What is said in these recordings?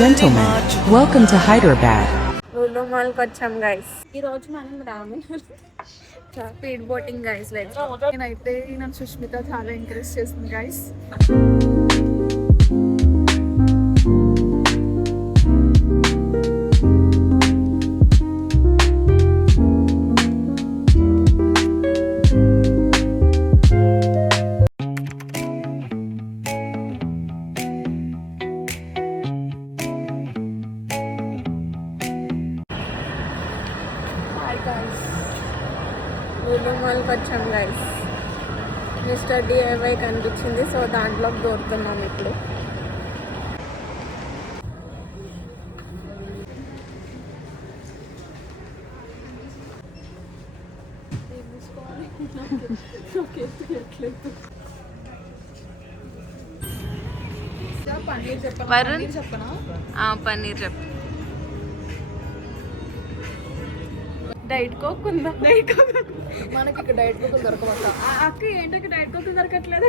gentlemen, welcome to Hyderabad. Lulu మాల్కి వచ్చాం guys. ఈరోజు మనం రామెన్ స్పీడ్ బోటింగ్ గైస్. నేనైతే నన్ను సుష్మిత చాలా ఎంకరేజ్ చేస్తుంది గైస్. లూలు మాల్కి వచ్చాం గైస్. మిస్టర్ డిఐవై కనిపించింది, సో దాంట్లోకి దూరుతున్నాం ఇప్పుడు. పన్నీర్ చెప్పు. డైట్ కోక్ ఉందా? మనకి ఇక్కడ డైట్ కోక్ దొరకమంట. అక్క ఏంటో డైట్ కోక్ దొరకట్లేదు.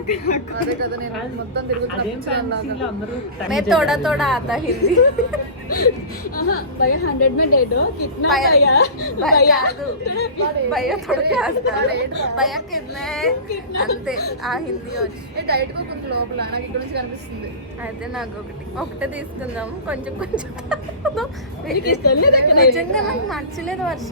అదే కదా నేను మొత్తం తిరుగుతున్నా. मैं थोड़ा थोड़ा आता हिंदी. भैया 100 में दे दो. कितना भैया? भैया भैया थोड़ा आता भैया कितना అంతే. ఆ హిందీ వచ్చి డైట్ కోక్ ఉంది లోపల, నాకు ఇక్కడ నుంచి కనిపిస్తుంది. అయితే నాకు ఒకటే తీసుకుందాం. కొంచెం కొంచెం నిజంగా నాకు నచ్చలేదు వర్ష.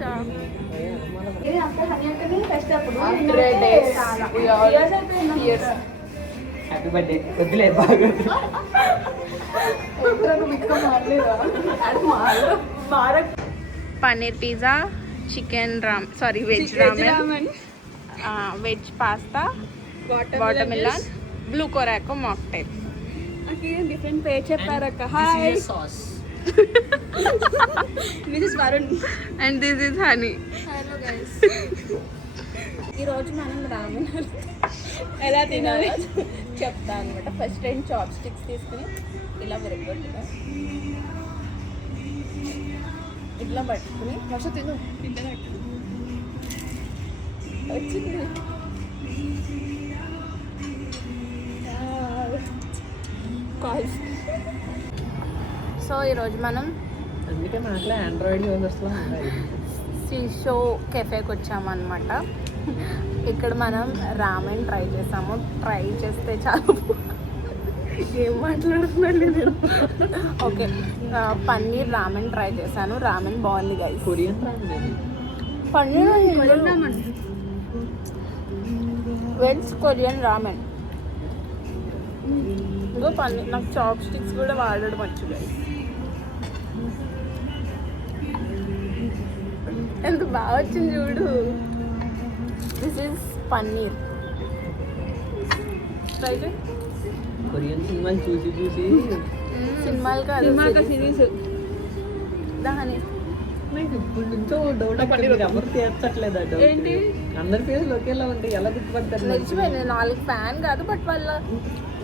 Happy birthday. వద్దులే బాగా paneer pizza, chicken veg ramen, veg pasta, watermelon, blue curacao mocktail. Different పేరు చెప్పారక్క. హాయ్ సాస్. This is Varun and this is Honey. Hello guys. ఈరోజు మనం రామెన్ ఎలా తినాలి చెప్తా అనమాట. ఫస్ట్ 2 చాప్ స్టిక్స్ తీసుకుని ఇలా విరగొట్టుగా ఇట్లా పట్టుకుని వర్ష తిను. వచ్చింది. కాల్స్. సో ఈరోజు మనం అందుకే మాటలే ఆండ్రాయిడ్ యూజర్స్లో ఉన్నాయి. షీషో కెఫేకి వచ్చామన్నమాట. ఇక్కడ మనం రామెన్ ట్రై చేసాము. ట్రై చేస్తే చాలు. ఏం మాట్లాడుతున్నాను నేను. ఓకే, పన్నీర్ రామెన్ ట్రై చేశాను. రామెన్ బాగుంది guys. Korean ramen. Paneer ramen, veg Korean ramen. ఇంకో పన్నీర్. నాకు చాప్ స్టిక్స్ కూడా వాడడం వచ్చు గైస్. ఎంత బాగా వచ్చింది చూడు. This is paneer. ట్రై చేయి. కొరియన్ సినిమాలు చూసి సినిమాలు కాదు, సిరీస్. దాని నాకు ఇప్పుడు నుంచో డౌట్ ఎవరు తీర్చట్లేదు. ఏంటి? అందరి పేర్లు ఒకేలా ఉంటాయి, ఎలా గుర్తుపడతారు? నిజమే, నేను వాళ్ళకి ఫ్యాన్ కాదు, బట్ వాళ్ళ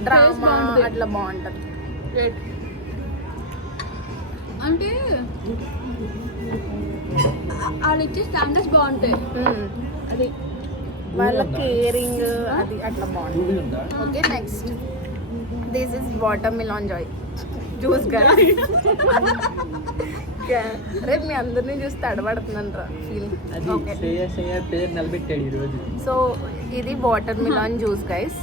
డ్రామా అట్లా బాగుంటుంది. అంటే వాళ్ళు ఇచ్చే స్టాండర్డ్స్ బాగుంటాయి. అది వాళ్ళ కేరింగ్ అది అట్లా బాగుంటుంది. ఉందా? Okay, next this is watermelon juice కదా. రేపు మీ అందరినీ చూసి తడబడుతున్నాను రా ఫీల్. అది ఓకే, శ్రేయ పేరు నిలబెట్టాడు ఈరోజు. సో ఇది వాటర్ మిలాన్ జ్యూస్ గైస్.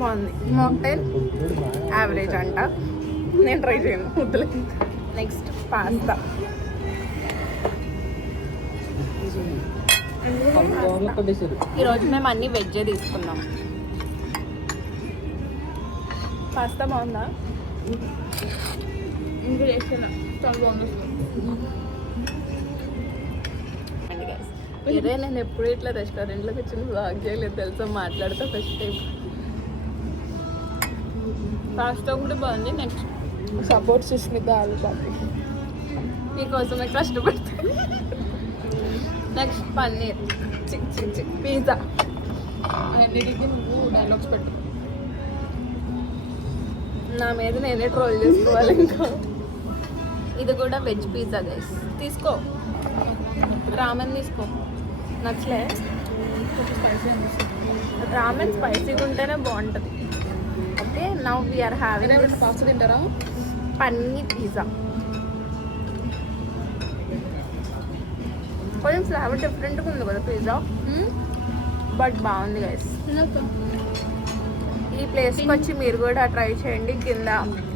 బాగుంది. మాక్టైల్ యావరేజ్ అంట. నేను ట్రై చేయను వద్దులే. Next pasta. ఈరోజు మేము అన్ని వెజ్జే తీసుకున్నాం. పాస్తా బాగుందా? ఇంకా చేస్తున్నా చాలా బాగుంది. ఇదే నేను ఎప్పుడు ఇట్లా రెస్టారెంట్లోకి వచ్చి బ్లాగ్ చేయలేదు తెలుసా, మాట్లాడతా ఫస్ట్ టైం. పాస్తా కూడా బాగుంది. నెక్స్ట్ సపోర్ట్ సుష్మిత ఆలు పాపి మీకోసమే కష్టపడతా. Next paneer, pizza. అన్నిటికీ నువ్వు డైలాగ్స్ పెట్టు. నా మీద నేనే ట్రోల్ చేసుకోవాలి ఇంకా. ఇది కూడా వెజ్ పిజ్జా గైస్. తీసుకో, రామెన్ తీసుకో. నచ్చలే? కొంచెం స్పైసీ అనిపిస్తుంది. రామెన్ స్పైసీగా ఉంటేనే బాగుంటుంది. Okay, now we're having pasta తింటారా? పన్నీర్ పిజ్జా. కొంచెం ఫ్లేవర్ డిఫరెంట్గా ఉంది కదా పిజ్జా, బట్ బాగుంది గైస్. ఈ ప్లేస్కి వచ్చి మీరు కూడా ట్రై చేయండి. కింద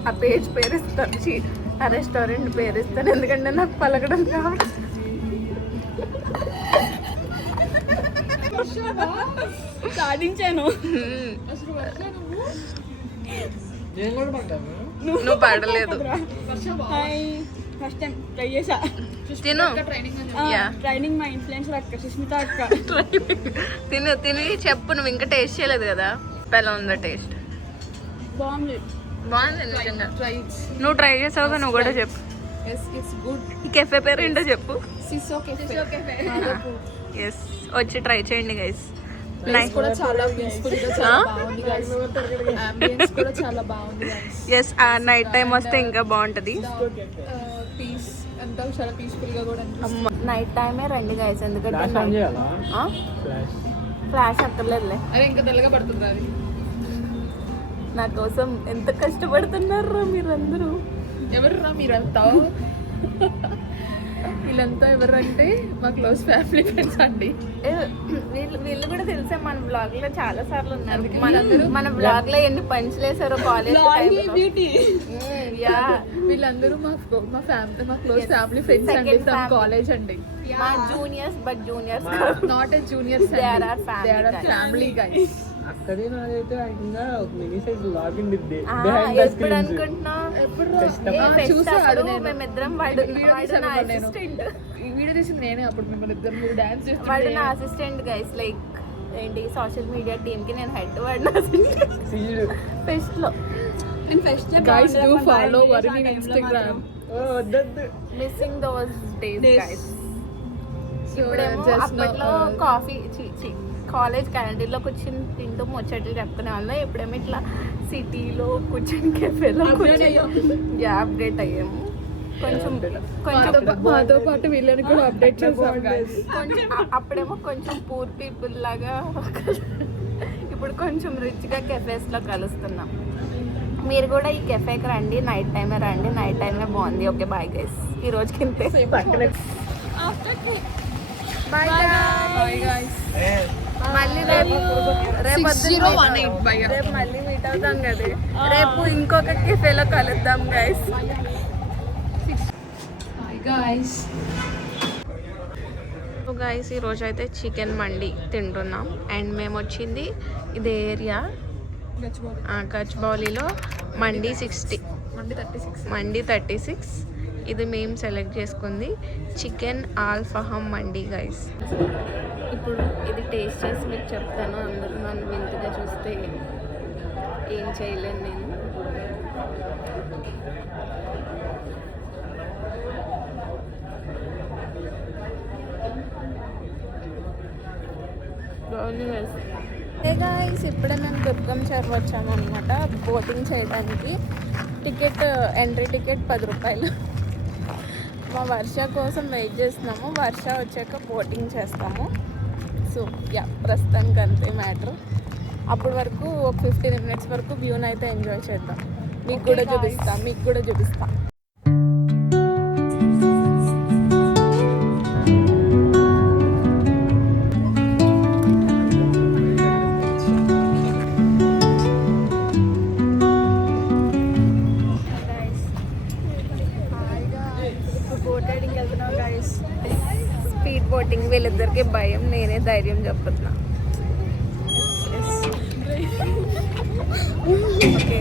ఆ పేజ్ పేరు ఇస్తాను, ఆ రెస్టారెంట్ పేరు ఇస్తాను, ఎందుకంటే నాకు పలకడం కాబట్టి. సాధించాను. నువ్వు పడలేదు. ఫస్ట్ టైం ట్రై చేసా. తిను. ట్రైనింగ్ మా ఇన్ఫ్లుయెన్సర్ అక్క సుష్మిత అక్క. తిని చెప్పు. నువ్వు ఇంకా టేస్ట్ చేయలేదు కదా, ఎలా ఉందో టేస్ట్? బాగుంది. బాగుంది నిజంగా. నువ్వు ట్రై చేసావు కదా, నువ్వు కూడా చెప్పు. ఈ కెఫే పేరు ఏంటో చెప్పు. ఎస్, వచ్చి ట్రై చేయండి గైస్. కూడా చాలా పీస్ఫుల్ గా చాలా బాగుంది గైస్. అంబియన్స్ కూడా చాలా బాగుంది గైస్. ఎస్, నైట్ టైం వస్తే ఇంకా బాగుంటది. పీస్ అంతా చాలా పీస్ఫుల్ గా కూడా నైట్ టైమే రండి గైస్, ఎందుకంటే ఫ్లాష్ అక్కర్లేదులే. అరే ఇంకా తెల్లగా పడుతుంది అది. నా కోసం ఎంత కష్టపడుతున్నారా మీరందరూ. ఎవర్రా మీరంతా? వీళ్ళంతా ఎవరంటే మా క్లోజ్ ఫ్యామిలీ ఫ్రెండ్స్ అండి. వీళ్ళు కూడా తెలిసే మన బ్లాగ్ లో చాలా సార్లు ఉన్నారు. మన బ్లాగ్ లో ఎన్ని పంచులు వేసారో కాలేజ్. వీళ్ళందరూ మా ఫ్యామిలీ, మా క్లోజ్ ఫ్యామిలీ ఫ్రెండ్స్ అండి ఫ్రమ్ కాలేజ్ అండి. మా juniors, but juniors not a juniors, they are family guys. అక్కడే నాదైతే ఇంకా ఒక మినీ సైజ్ లాగిన్ ఉంది. ఎప్పుడు అనుకుంటున్నా మేమిద్దరం. వాడు నా అసిస్టెంట్. ఈ వీడియో తీసింది నేనే. అప్పుడు మిమ్మల్ని ఇద్దరు డాన్స్ చేస్తుంటే వాడు నా అసిస్టెంట్ గైస్. లైక్ ఏంటి, సోషల్ మీడియా టీమ్ కి నేను హెడ్. వాడు నా అసిస్టెంట్ ఫెస్ట్ లో. guys do follow Varun in Instagram. Missing those days guys. ఇప్పుడేమో అప్పట్లో కాఫీ కాలేజ్ క్యాంటీన్లో కూర్చొని తింటూ ముచ్చట్లు చెప్పుకునే వాళ్ళం. ఇప్పుడేమో ఇట్లా సిటీలో కూర్చొని కెఫేలో అప్డేట్ అయ్యాము. కొంచెం మాతో పాటు వీళ్ళని కూడా అప్డేట్ చేసాం గైస్. కొంచెం అప్పుడేమో కొంచెం పూర్ పీపుల్ లాగా, ఇప్పుడు కొంచెం రిచ్గా కెఫేస్లో కలుస్తున్నాం. మీరు కూడా ఈ కెఫేకి రండి, నైట్ టైమే రండి. నైట్ టైమే బాగుంది. Okay, bye guys. ఈ రోజుకి ఇంతే. Bye guys. మళ్ళీ రేపు మళ్ళీ మీట్ అవుతాం కదా. రేపు ఇంకొక కెఫేలో కలుద్దాం గైస్. గైస్ ఈరోజు అయితే చికెన్ మండి తింటున్నాం. అండ్ మేము వచ్చింది ఇదే ఏరియా గచ్చిబౌలిలో మండి 60, మండి 36. ఇది మేము సెలెక్ట్ చేసుకుంది చికెన్ ఆల్ఫహమ్ మండి గైస్. ఇప్పుడు ఇది టేస్ట్ చేసి మీకు చెప్తాను. అందరూ నన్ను వింతగా చూస్తే ఏం చేయలేను నేను. గైస్ ఇప్పుడే మేము దుర్గం చెరువు వచ్చాము అనమాట బోటింగ్ చేయడానికి. ఎంట్రీ టికెట్ 10 రూపాయలు. మా వర్ష కోసం వెయిట్ చేస్తున్నాము. వర్ష వచ్చాక బోటింగ్ చేస్తాము. సో ప్రస్తుతానికి అంతే మ్యాటర్. అప్పటి వరకు ఒక 15 మినిట్స్ వరకు వ్యూని అయితే ఎంజాయ్ చేద్దాం. మీకు కూడా చూపిస్తా. Speed boating. వీళ్ళిద్దరికి భయం, నేనే ధైర్యం చెప్తున్నా. Okay,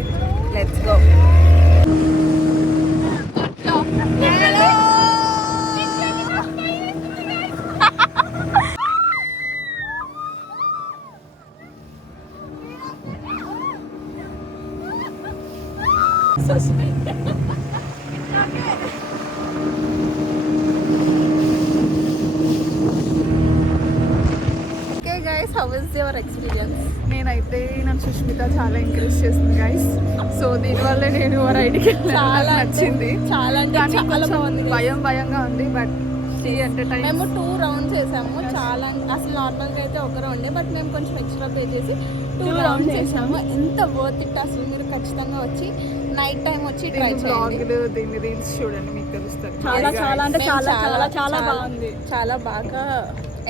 let's go. How was your experience? నేనైతే నన్ను సుష్మిత చాలా ఎంకరేజ్ చేస్తుంది గైస్. సో దీనివల్ల నేను రైడ్కి చాలా నచ్చింది. చాలా బాగుంది. భయంగా ఉంది, బట్ ఎంటర్టైన్. మేము 2 రౌండ్స్ వేసాము. చాలా అసలు నార్మల్గా అయితే 1 రౌండే, బట్ మేము కొంచెం ఎక్స్ట్రా పే చేసి 2 రౌండ్స్ వేసాము. ఎంత వర్త్ ఇట్ అసలు. మీరు ఖచ్చితంగా వచ్చి నైట్ టైం వచ్చి ట్రై చేయండి. బ్లాగులు దీని రీల్స్ చూడండి, మీకు తెలుస్తుంది. చాలా చాలా అంటే మేము చాలా చాలా చాలా బాగుంది. చాలా బాగా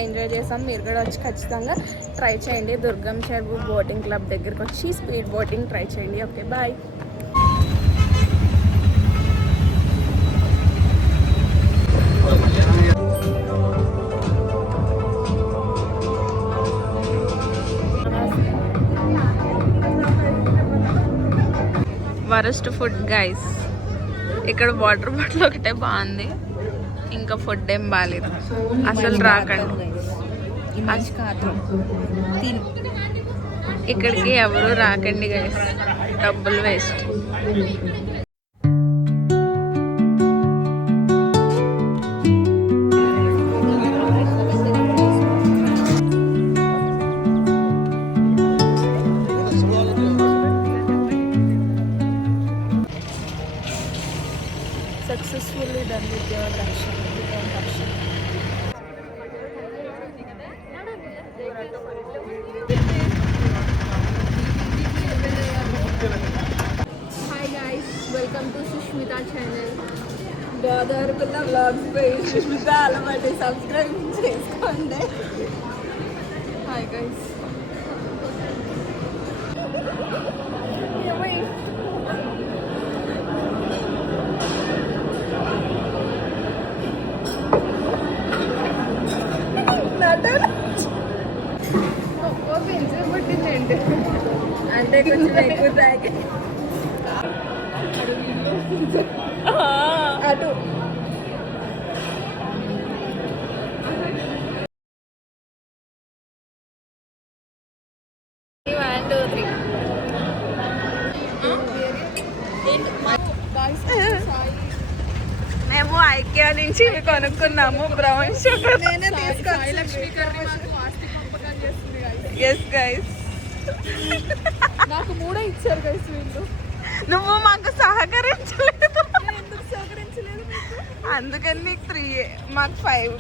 ఎంజాయ్ చేసాం. మీరు కూడా వచ్చి ఖచ్చితంగా ట్రై చేయండి. దుర్గం చెరువు బోటింగ్ క్లబ్ దగ్గరికి వచ్చి స్పీడ్ బోటింగ్ ట్రై చేయండి. Okay bye. Worst food guys. ఇక్కడ వాటర్ బాటిల్ ఒకటే బాగుంది, ఇంకా ఫుడ్ ఏం బాగాలేదు. అసలు రాకండి ఇక్కడికి, ఎవరు రాకండి గైస్, డబ్బులు waste. Successfully done with your action. Hi guys, welcome to Sushmita channel. గోదావరికున్న వ్లాగ్స్ పై సుష్మిత అలవాటు సబ్స్క్రైబ్ చేసుకోండి. Hi guys. అంటే కొంచెం ఎక్కువ తాగి అటు మేము ఐకియా నుంచి ఇవి కొనుక్కున్నాము బ్రౌన్ షుగర్. నేనే తీసుకొచ్చి లక్ష్మీ కర్రీ మాకు ఆస్తి పంపకం చేస్తుంది guys. ఎస్ గైస్, నాకు 3 ఇచ్చారు గైస్ వీళ్ళు. నువ్వు మాకు సహకరించలేదు, నేను ఎందుకు సహకరించలేదు మీకు? అందుకని నీకు 3, మాకు 5.